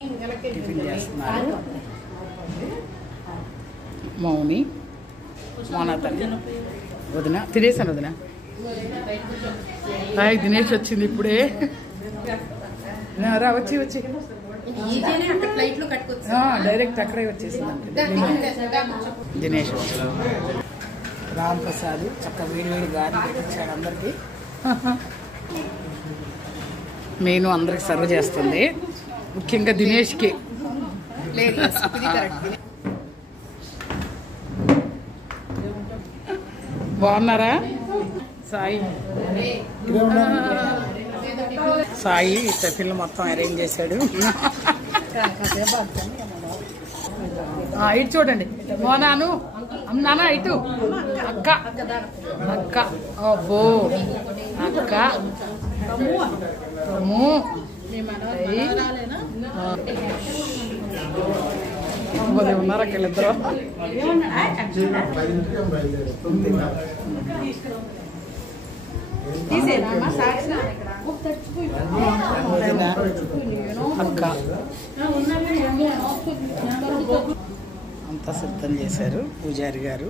Tiffin చేస్తున్నారు మౌని మోనా తల్లి వదిన తినేసాను వదిన హాయ్ దినేష్ వచ్చింది ఇప్పుడే రా వచ్చి వచ్చి డైరెక్ట్ అక్కడే వచ్చేసింది దినేష్ రామ్ ప్రసాద్ చక్క వేడి వేడి గారి పెట్టించాడు అందరికి మెయిన్ అందరికి సర్వ్ చేస్తుంది ముఖ్యంగా దినేష్కి బాగున్నారా సాయి సాయి టిఫిన్లు మొత్తం అరేంజ్ చేశాడు ఇటు చూడండి మోనాను నానా ఇటు అక్క అక్క అబ్బో అక్క ఉన్నారా వీళ్ళిద్దరు అక్క అంతా సిద్ధం చేశారు పూజారి గారు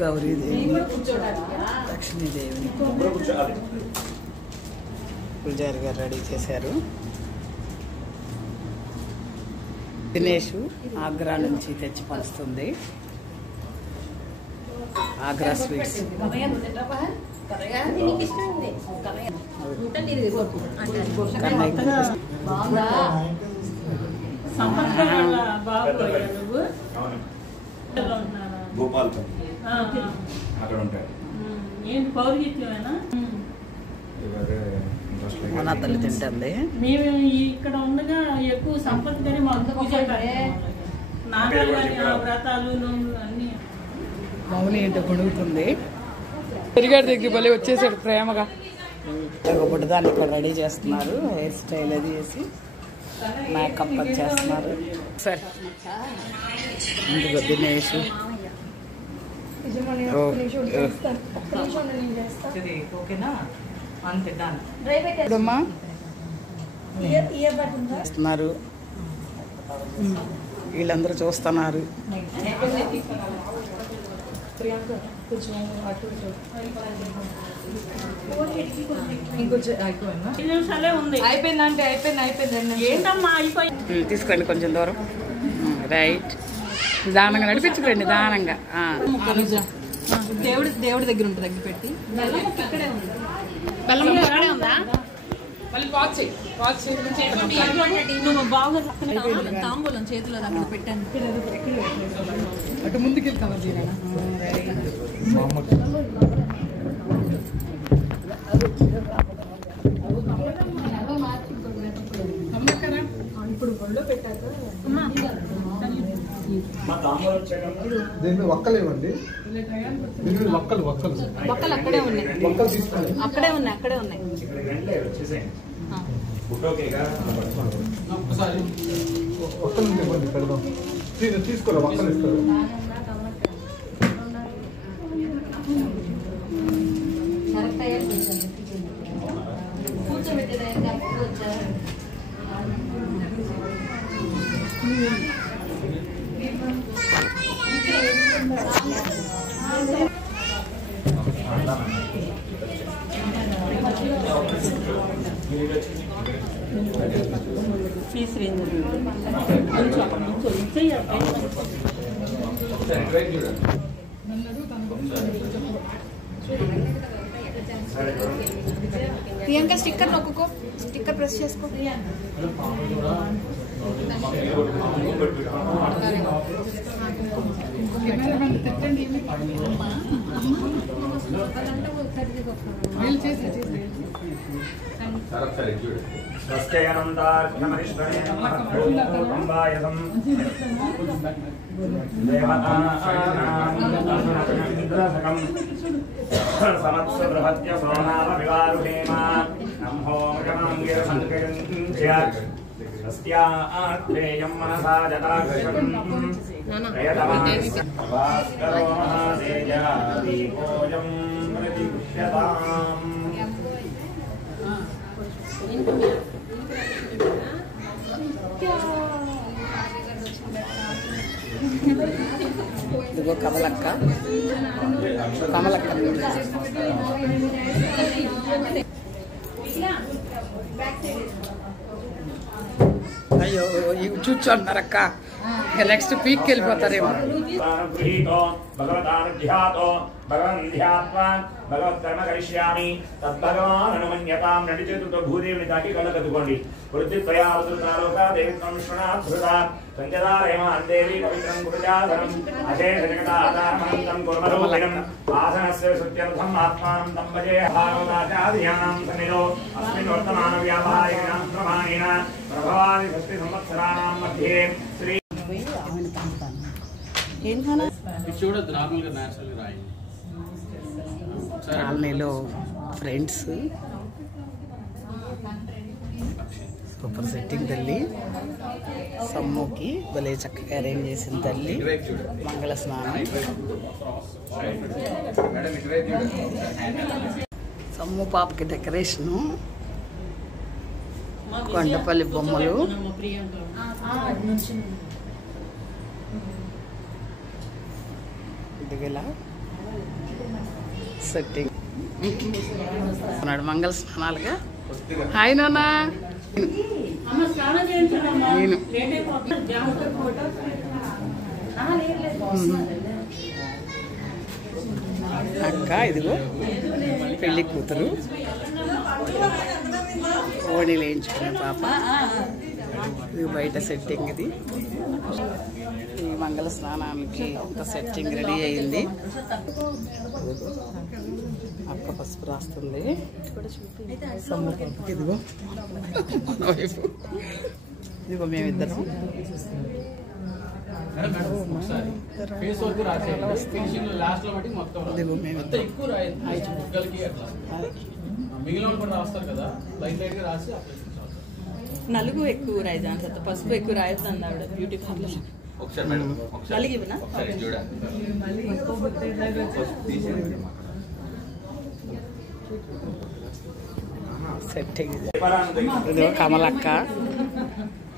గౌరీదేవి లక్ష్మీదేవిని పూజారి గారు రెడీ చేశారు దినేష్ ఆగ్రా నుంచి తెచ్చి పంచుతుంది ఆగ్రా స్వీట్స్ మన తల్లి తింటుంది మేము ఇక్కడ ఉండగా ఎక్కువ సంపద కానీ మా వ్రతాలు అన్ని మౌని ఏంటో కొడుకుతుంది పెరిగాడి దగ్గర భలే వచ్చేసాడు ప్రేమగా బుడ్డదాన్ని ఇక్కడ రెడీ చేస్తున్నారు హెయిర్ స్టైల్ అది చేసి మేకప్ చేస్తున్నారు సరే ఇందులో దినేష్ చేస్తున్నారు వీళ్ళందరూ చూస్తున్నారు తీసుకోండి కొంచెం దూరం రైట్ నిదానంగా నడిపించుకోండి నిదానంగా దేవుడి దగ్గర ఉంటుంది దగ్గర పెట్టి తాంబూలం చేతిలో దగ్గర పెట్టాను అటు ముందుకు వెళ్తాం ఇప్పుడు ఒళ్ళో పెట్టాక ఒక్కలేవండి ఒక్కలు ఒక్కలు ఒక్కలు అక్కడే ఉన్నాయి అక్కడే ఉన్నాయి అక్కడే ఉన్నాయి ఒక్కలు ఇవ్వండి పెడదాం తీసుకోరా ఒక్కలు ఇస్తారు ప్రియాంక స్టిక్కర్ నొక్కుకో స్టిక్కర్ ప్రెస్ చేసుకో मनसा जटाक्षम् भास्करो महातेजा दीपोऽयं प्रदीप्यताम् ఇదిగో కమలక్క కమలక్క అయ్యో ఇవి చూచున్నారక్క నెక్స్ట్ పీక్కి వెళ్ళిపోతారేమో భగవతానుధ్యాతో భగవన్ ధ్యాత్వా భగవత్కర్మ కరిష్యామి తద్భగవాన్ అనుమన్యతాం రెండు చేతులతో భూదేవిని తాకి కళ్ళు కదుకోండి వృత్తిత్వయా అవతృతాలోక దేవిత్వం శృణాధృత సంజదారేమ అందేవి పవిత్రం కుజాధరం అశేష జగదాధారమనంతం కుర్మరూపిణం ఆసనస్య సుత్యర్థం ఆత్మానం తం భజే భాగవతాచార్యాణం సన్నిధో అస్మిన్ వర్తమాన వ్యాపారిణాం ప్రమాణేన ప్రభవాది షష్ఠి సంవత్సరాణాం మధ్యే శ్రీ చూడద్దు నార్మల్గా న్యాచురల్గా రాయండి. కాలనీలో ఫ్రెండ్స్ సూపర్ సెట్టింగ్ తల్లి సమ్ముకి భలే చక్కగా అరేంజ్ చేసిన తల్లి మంగళ స్నానం సమ్ము పాపకి డెకరేషను కొండపల్లి బొమ్మలు ఇదిగలా సెట్టింగ్ మంగళ స్నానాలుగా హాయ్ నాన్న నేను అక్క ఇదిగో పెళ్లి కూతురు ఓణీలు వేయించుకునే పాప ఇది బయట సెట్టింగ్ ఇది ఈ మంగళ స్నానానికి అంత సెట్టింగ్ రెడీ అయింది అక్క పసుపు రాస్తుంది ఇదిగో వైపు ఇదిగో మేమిద్దరం ఇదిగో మేమిద్దరం నలుగు ఎక్కువ రాయి దాని తర్వాత పసుపు ఎక్కువ రాయొద్దు అంది ఆవిడ బ్యూటీ పార్లర్. సెట్టింగ్ ఇదిగో కమలక్క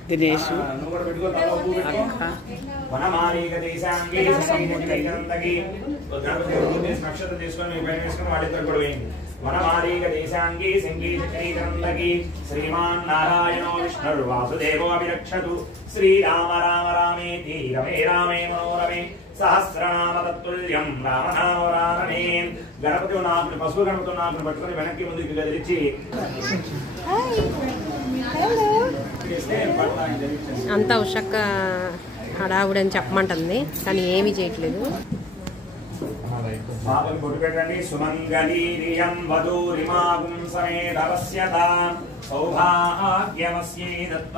దినేష్ అక్క వనమారీక దేశాంగీ సింగీ చక్రీకరందకి శ్రీమాన్ నారాయణో విష్ణుర్ వాసుదేవో అభిరక్షతు శ్రీరామ రామ రామేతి రమే రామే మనోరమే సహస్రనామ తత్తుల్యం రామనామ రామే. గణపతి నాకుని పశువు గణపతి నాకుని పట్టుకుని వెనక్కి ముందుకు కదిలించి అంతా ఉషక్క హడావుడని చెప్పమంటుంది కానీ ఏమీ చేయట్లేదు. పాపం కొట్టు పెట్టండి. సుమంగళీరియం వధూరిమాగుం సమేతవస్యతాం సౌభాగ్యమస్యే దత్త.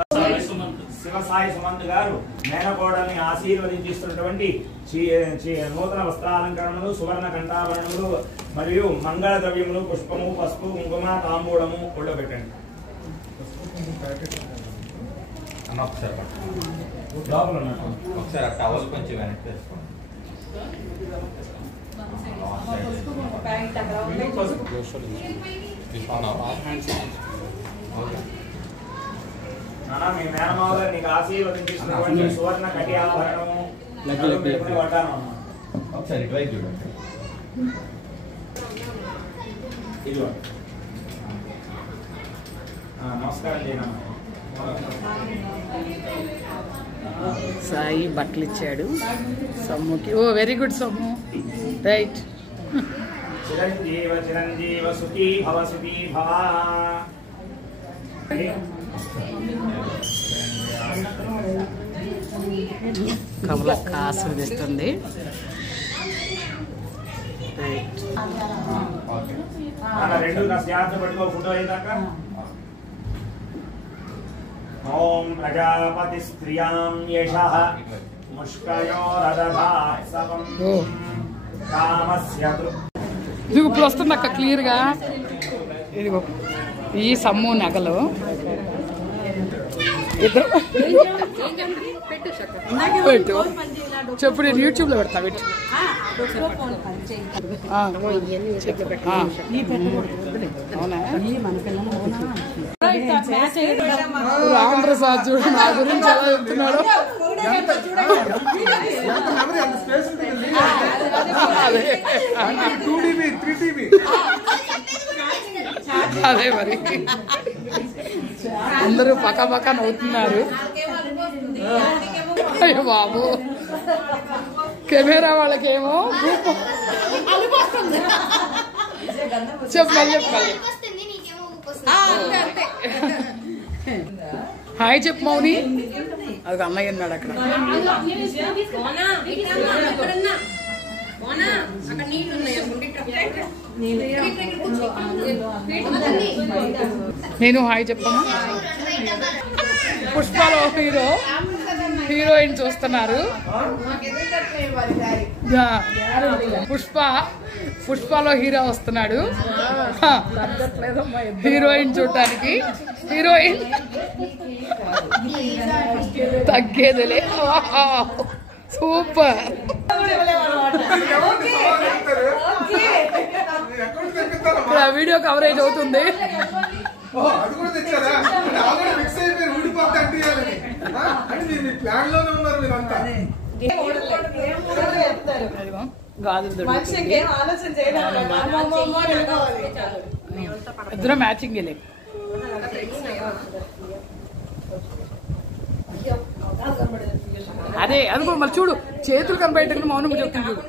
శివసాయి సుమంత్ గారు మేనకోడల్ని ఆశీర్వదించిస్తున్నటువంటి నూతన వస్త్రాలంకరణలు సువర్ణ కంఠాభరణములు మరియు మంగళ ద్రవ్యములు పుష్పము పసుపు కుంకుమ తాంబూలము ఒళ్ళో పెట్టండి. లోపల ఒకసారి టవల్ కొంచెం వెనక్కి వేసుకోండి. మీ మేనమావ నీకు ఆశీర్వదించినటువంటి సువర్ణ కటి ఆభరణము పడ్డాను. ఒకసారి ఇటువైపు చూడండి. ఇదిగో నమస్కారం చేయను. సాయి బట్టలు ఇచ్చాడు సమ్ముకి. ఓ very good sum right. Chiranjeeva Chiranjeeva సుఖీ భవ సుఖీ భవ. కమలక్క ఆశీర్వదిస్తుంది. రైట్. రెండు జాగ్రత్త పట్టుకో ఫోటో అయిందాక. ఓం ప్రజాపతి స్త్రియాం యశః ముష్కయోరదధాత్ సవం కామస్య ఇదిగో ఇప్పుడు వస్తుంది అక్క క్లియర్గా. ఇదిగో ఈ సమ్ము నగలు ఇద్దరు పెట్టు చెప్పు. నేను యూట్యూబ్లో పెడతా పెట్టు. అవునా మ్యాచ్ రామప్రసాద్ చూడు నా గురించి ఎలా చెప్తున్నాడు. అదే మరి అందరూ పక్క పక్క నవ్వుతున్నారు. అయ్యో బాబు, కెమెరా వాళ్ళకేమో చెప్పాలి. హాయ్ చెప్పు మౌని. అది అన్నయ్య ఉన్నాడు అక్కడ. నేను హాయ్ చెప్పమ్మా. పుష్పలో హీరోయిన్ చూస్తున్నారు. పుష్పలో హీరో వస్తున్నాడు హీరోయిన్ చూడటానికి. హీరోయిన్ తగ్గేదిలే. సూపర్. వీడియో కవరేజ్ అవుతుంది. ఇద్దరు మ్యాచింగ్ లేదు. అదే అది కూడా మళ్ళీ చూడు, చేతులు కనబడేటప్పుడు మౌనం చెప్తుంది చూడు.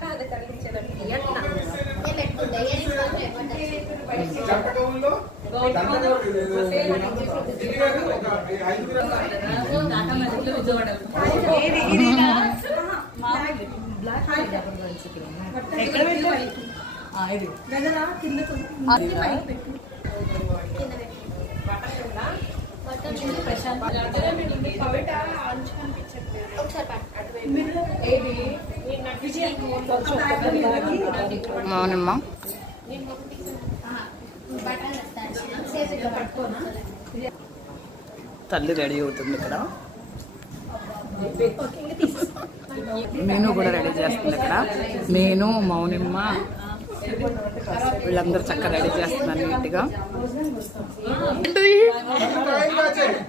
మౌనమ్మా తల్లి రెడీ అవుతుంది ఇక్కడ. నేను కూడా రెడీ చేస్తుంది ఇక్కడ. నేను మౌనిమ్మ వీళ్ళందరూ చక్కగా రెడీ చేస్తున్నారు నీట్గా.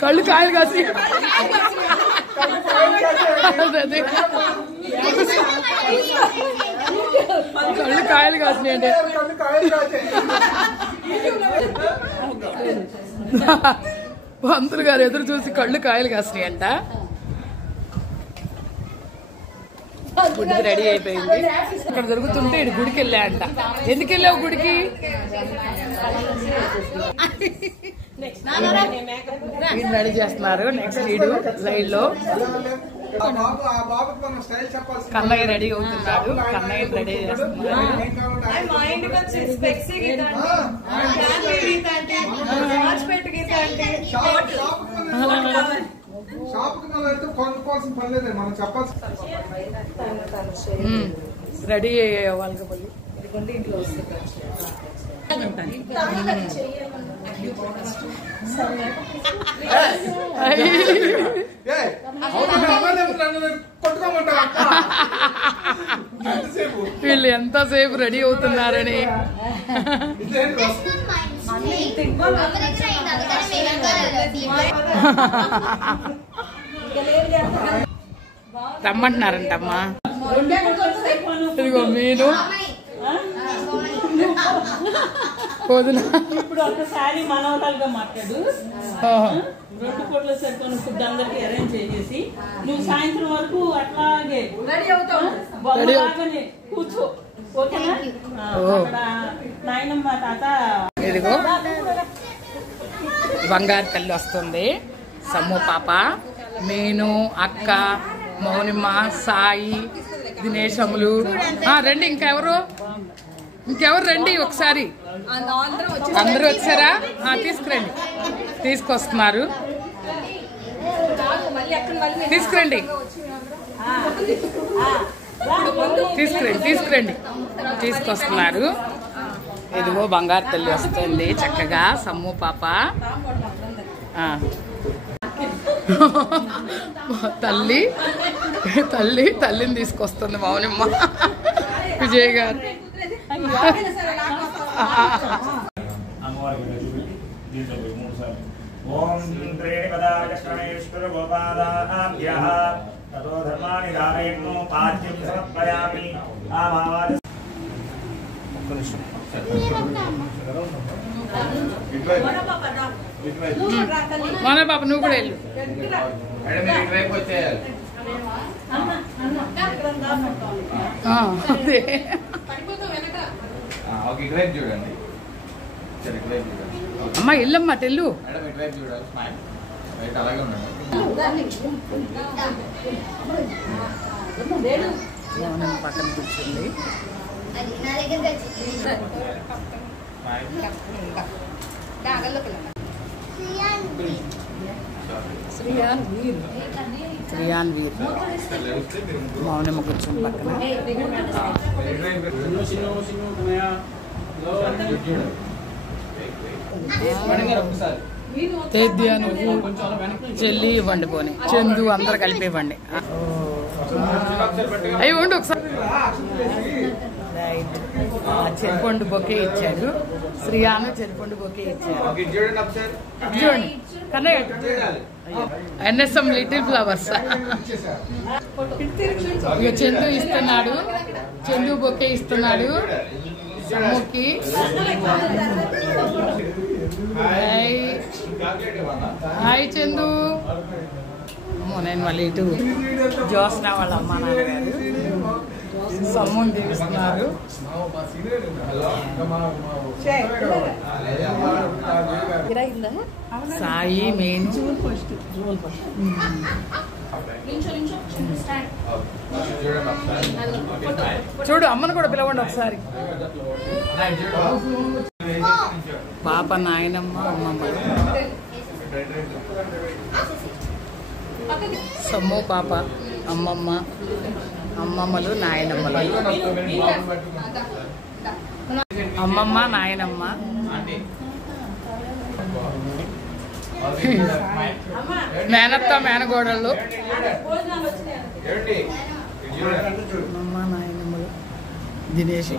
కళ్ళు కాయలు కాసి కళ్ళు కాయలు కాసినాయండి. పంతులు గారు ఎదురు చూసి కళ్ళు కాయలు కాసినాయంట. గుడికి రెడీ అయిపోయింది. ఇక్కడ దొరుకుతుంటే ఇటు గుడికి వెళ్ళా అంట. ఎందుకు వెళ్ళావు గుడికి? రెడీ చేస్తున్నారు. నెక్స్ట్ వీడు లైన్ లో కన్నయ్య రెడీ అవుతున్నాడు. కన్నయ్య రెడీ చేస్తున్నారు. రెడీ వాళ్ళకి వీళ్ళు ఎంతసేపు రెడీ అవుతున్నారని. రమ్మంటున్నారంటమ్మా. ఇదిగో మీను వదిన. ఇప్పుడు ఒకసారి మనవరాలుగా మాట్లాడు. 2 కోట్ల సరిపోయిన ఫుడ్ అందరికి అరేంజ్ చేసేసి నువ్వు సాయంత్రం వరకు అట్లాగే కూర్చో. ఓకేనా? నాయనమ్మ తాత. ఇదిగో బంగారు తల్లి వస్తుంది. సమ్ము పాప, మీను, అక్క, మౌనిమ్మ, సాయి, దినేశములు. రండి. ఇంకెవరు రండి ఒకసారి. అందరూ వచ్చారా? తీసుకురండి. తీసుకొస్తున్నారు. తీసుకురండి. తీసుకురండి. తీసుకొస్తున్నారు. ఇదిగో బంగారు తల్లి వస్తుంది చక్కగా. సమ్ము పాప తల్లిని తీసుకొస్తుంది మౌనిమ్మ. విజయ్ గారు ఓం ఇంద్రేణి పదారకశ్రమేశ్వర గోపాదాభ్యః తతో ధర్మాణి ధారయన్నో పాద్యం సమర్పయామి ఆమావాద మన పాప నువ్వు కూడా వెళ్ళు. అదే చూడండి అమ్మా ఇల్లమ్మా తెల్లు. మేడం ఇటువైపు చూడాలి స్మైల్ రైట్ అలాగే ఉండండి పక్కన కూర్చుంది. శ్రీయాన్ వీర్ మౌనమ్మ కూర్చుంది పక్కన. తేద్య నువ్వు చెల్లి ఇవ్వండి, పోనీ చందు అందరు కలిపి ఇవ్వండి. అవి ఉండి ఒకసారి. చెరుపండు బొకే ఇచ్చాడు శ్రీయాను, చెరుపండు బొకే ఇచ్చాడు. చూడండి కన్నయ్య ఎన్ఎస్ఎం లిటిల్ ఫ్లవర్స్. ఇక చందు ఇస్తున్నాడు, చందు బొకే ఇస్తున్నాడు సమ్ముకి. హాయ్ చందు. నేను మళ్ళీ ఇటు జోస్న వాళ్ళ అమ్మ నాన్నగారు సమ్ముని దీవిస్తున్నారు. సాయి మెయిన్ చూడు, అమ్మను కూడా పిలవండి ఒకసారి. పాప నాయనమ్మ అమ్మమ్మ. సమ్ము పాప అమ్మమ్మ, అమ్మమ్మలు నాయనమ్మలు. అమ్మమ్మ నాయనమ్మ. మేనత్త మేనగోడళ్ళు. అమ్మమ్మ నాయనమ్మలు. దినేష్